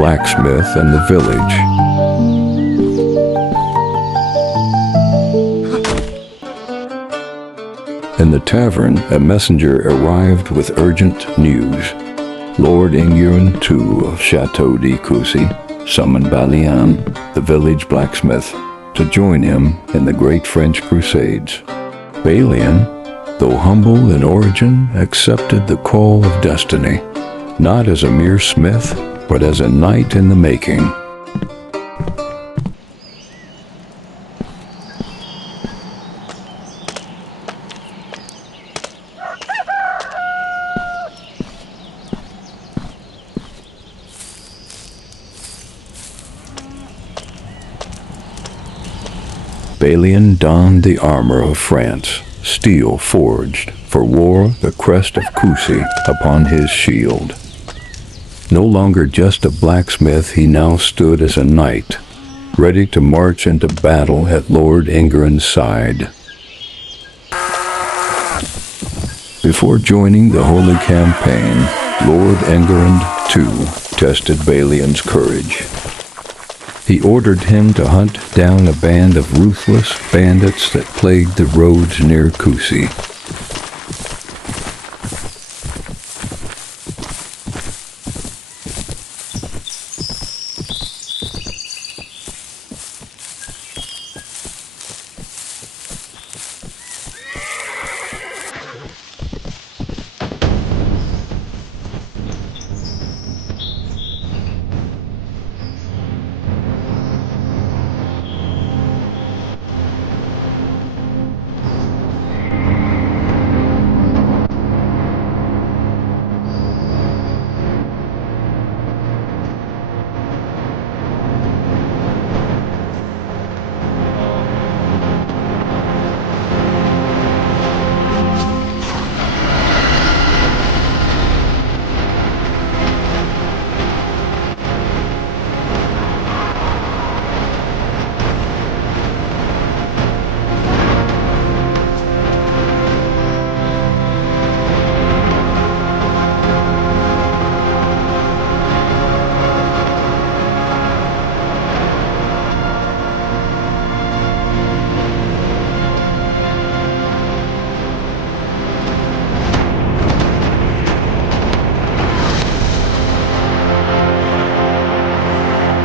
blacksmith in the village. In the tavern, a messenger arrived with urgent news. Lord Ingurin II of Chateau de Coucy summoned Balian, the village blacksmith, to join him in the great French Crusades. Balian, though humble in origin, accepted the call of destiny, not as a mere smith, but as a knight in the making. Balian donned the armor of France, steel forged, for wore the crest of Coucy upon his shield. No longer just a blacksmith, he now stood as a knight, ready to march into battle at Lord Ingurin's side. Before joining the Holy Campaign, Lord Ingurin II tested Balian's courage. He ordered him to hunt down a band of ruthless bandits that plagued the roads near Coucy.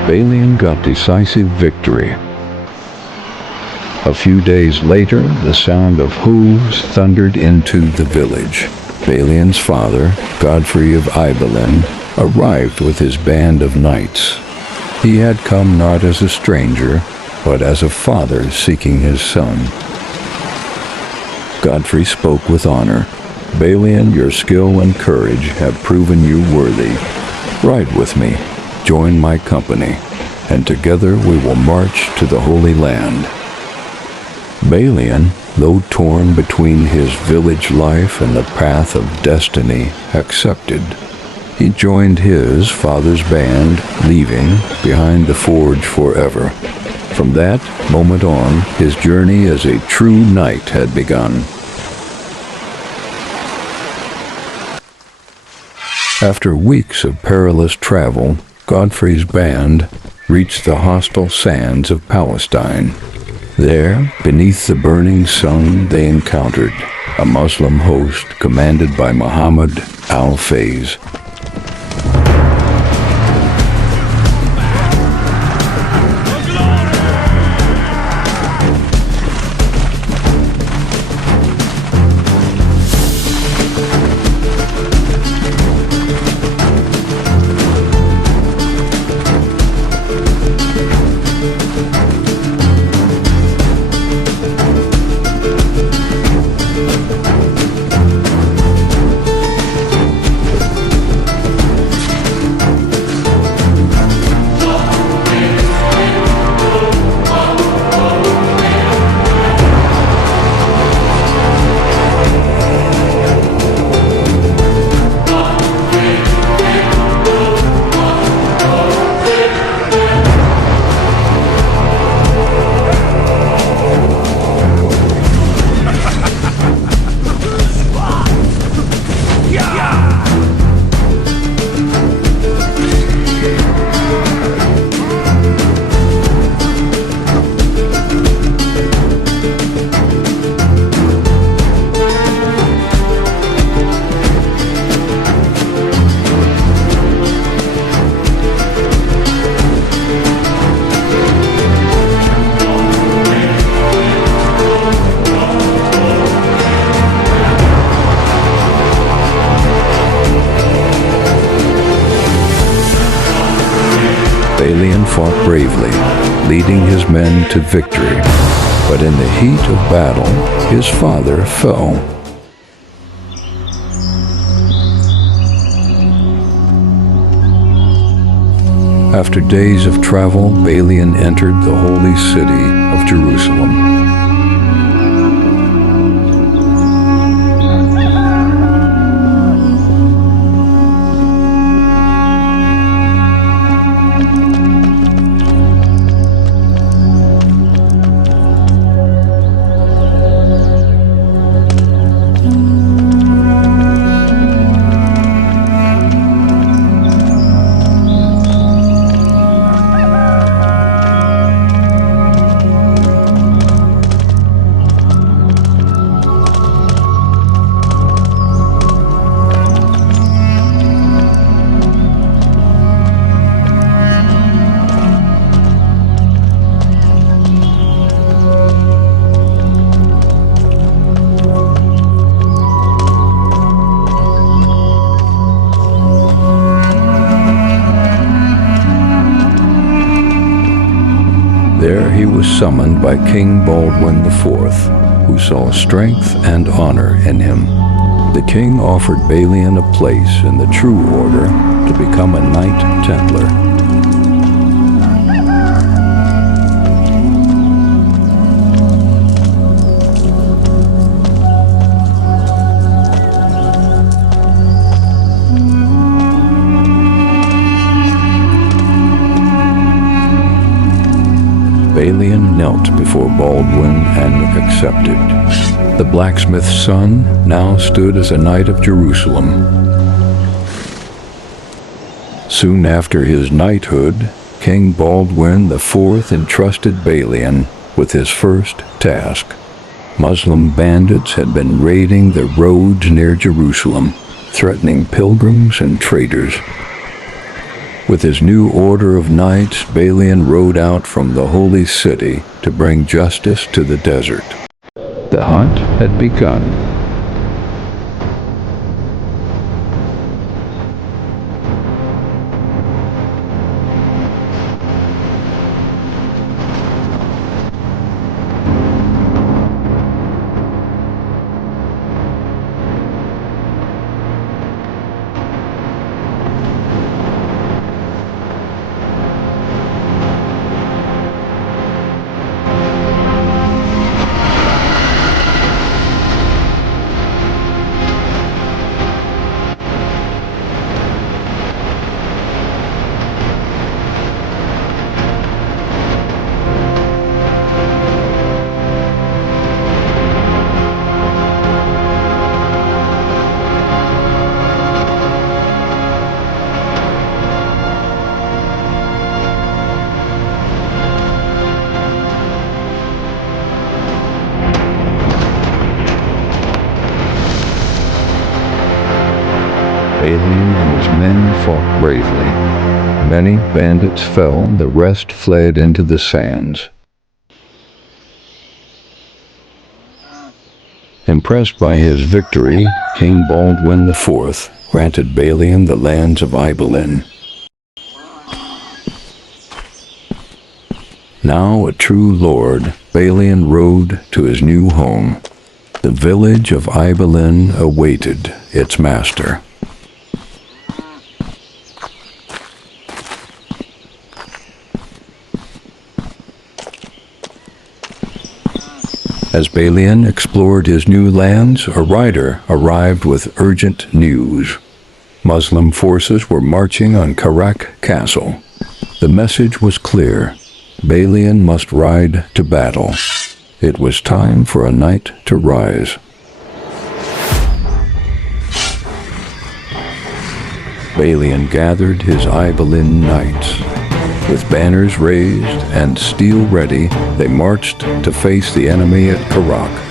Balian got decisive victory. A few days later, the sound of hooves thundered into the village. Balian's father, Godfrey of Ibelin, arrived with his band of knights. He had come not as a stranger, but as a father seeking his son. Godfrey spoke with honor. "Balian, your skill and courage have proven you worthy. Ride with me. Join my company, and together we will march to the Holy Land." Balian, though torn between his village life and the path of destiny, accepted. He joined his father's band, leaving behind the forge forever. From that moment on, his journey as a true knight had begun. After weeks of perilous travel, Godfrey's band reached the hostile sands of Palestine. There, beneath the burning sun, they encountered a Muslim host commanded by Muhammad al-Faiz. fought bravely, leading his men to victory. But in the heat of battle, his father fell. After days of travel, Balian entered the holy city of Jerusalem. There he was summoned by King Baldwin IV, who saw strength and honor in him. The king offered Balian a place in the true order to become a Knight Templar. Balian knelt before Baldwin and accepted. The blacksmith's son now stood as a Knight of Jerusalem. Soon after his knighthood, King Baldwin IV entrusted Balian with his first task. Muslim bandits had been raiding the roads near Jerusalem, threatening pilgrims and traders. With his new order of knights, Balian rode out from the holy city to bring justice to the desert. The hunt had begun. Balian and his men fought bravely. Many bandits fell, the rest fled into the sands. Impressed by his victory, King Baldwin IV granted Balian the lands of Ibelin. Now a true lord, Balian rode to his new home. The village of Ibelin awaited its master. As Balian explored his new lands, a rider arrived with urgent news. Muslim forces were marching on Kerak Castle. The message was clear. Balian must ride to battle. It was time for a knight to rise. Balian gathered his Ibelin knights. With banners raised and steel ready, they marched to face the enemy at Kerak.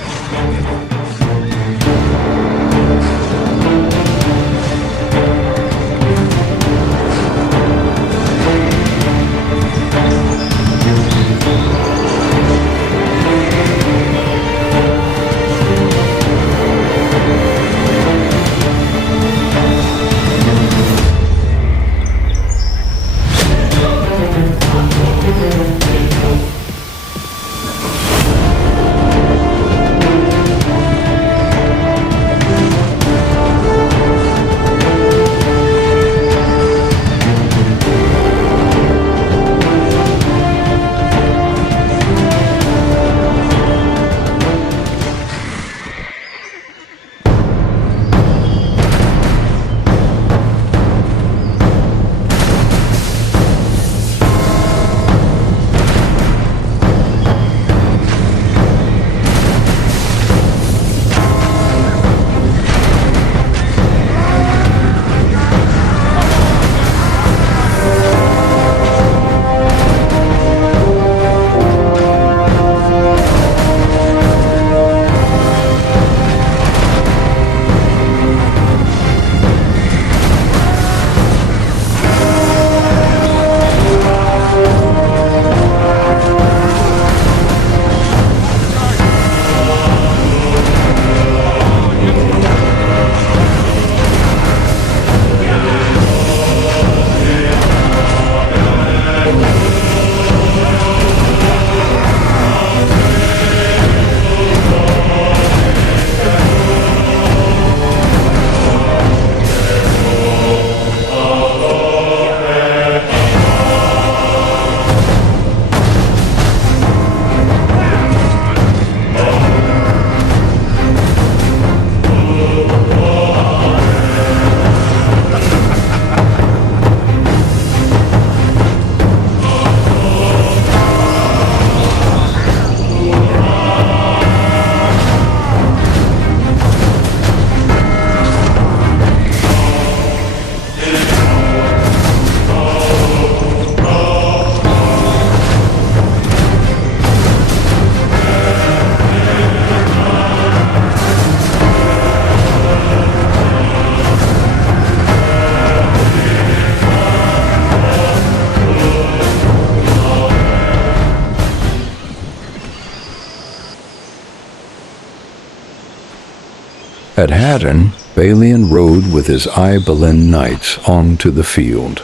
At Hattin, Balian rode with his Ibelin knights onto the field.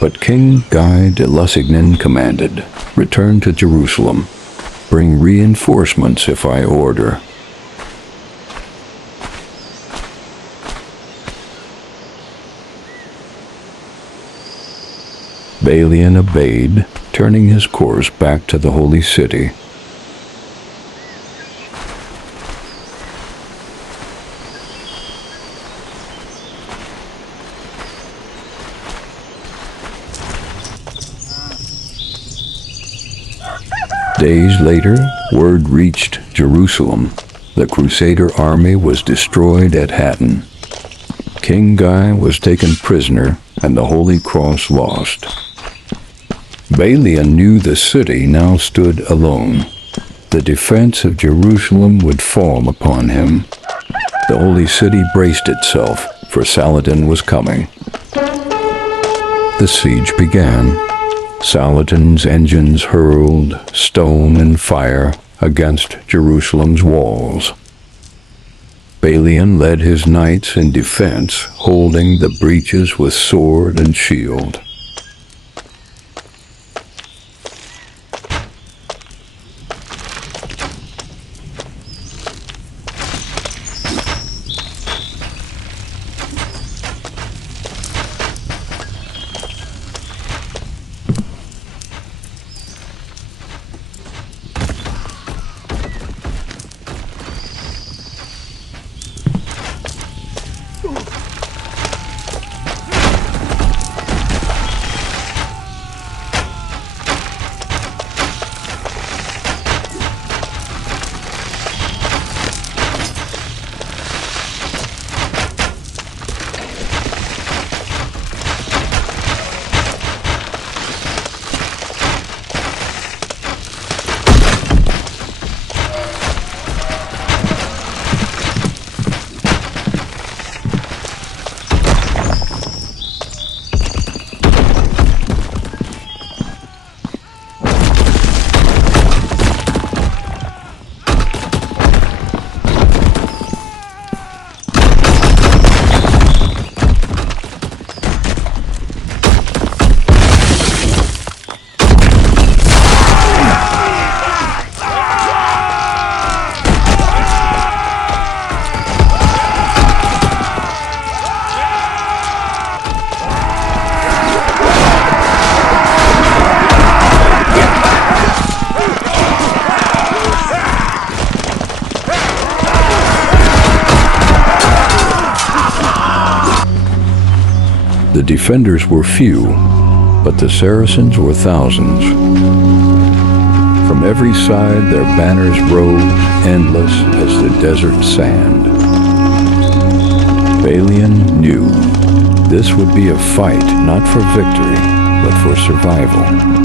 But King Guy de Lusignan commanded, "Return to Jerusalem. Bring reinforcements if I order." Balian obeyed, turning his course back to the holy city. Days later, word reached Jerusalem. The Crusader army was destroyed at Hattin. King Guy was taken prisoner and the Holy Cross lost. Balian knew the city now stood alone. The defense of Jerusalem would fall upon him. The holy city braced itself, for Saladin was coming. The siege began. Saladin's engines hurled stone and fire against Jerusalem's walls. Balian led his knights in defense, holding the breaches with sword and shield. The defenders were few, but the Saracens were thousands. From every side their banners rose, endless as the desert sand. Balian knew this would be a fight not for victory, but for survival.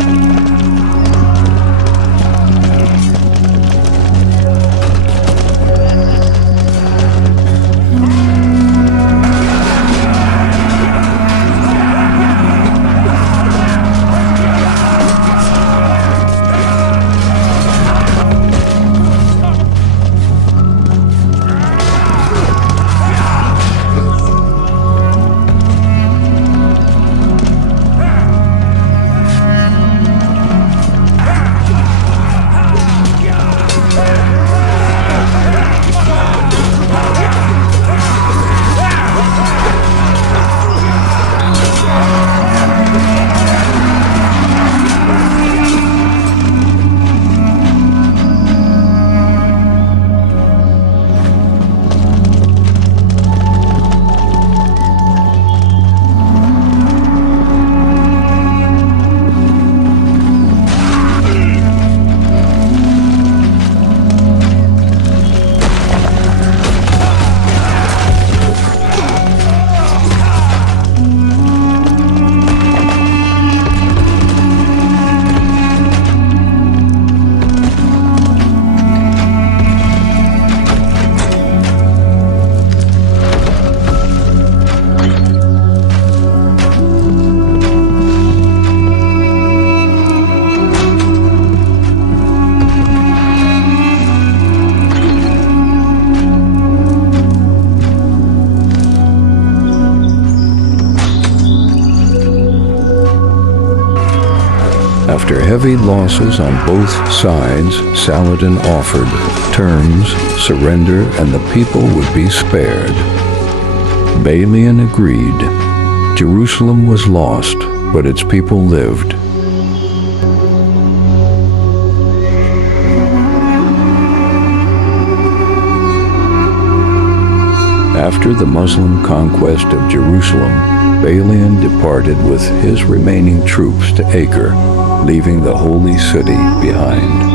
After heavy losses on both sides, Saladin offered terms, surrender, and the people would be spared. Balian agreed. Jerusalem was lost, but its people lived. After the Muslim conquest of Jerusalem, Balian departed with his remaining troops to Acre, leaving the holy city behind.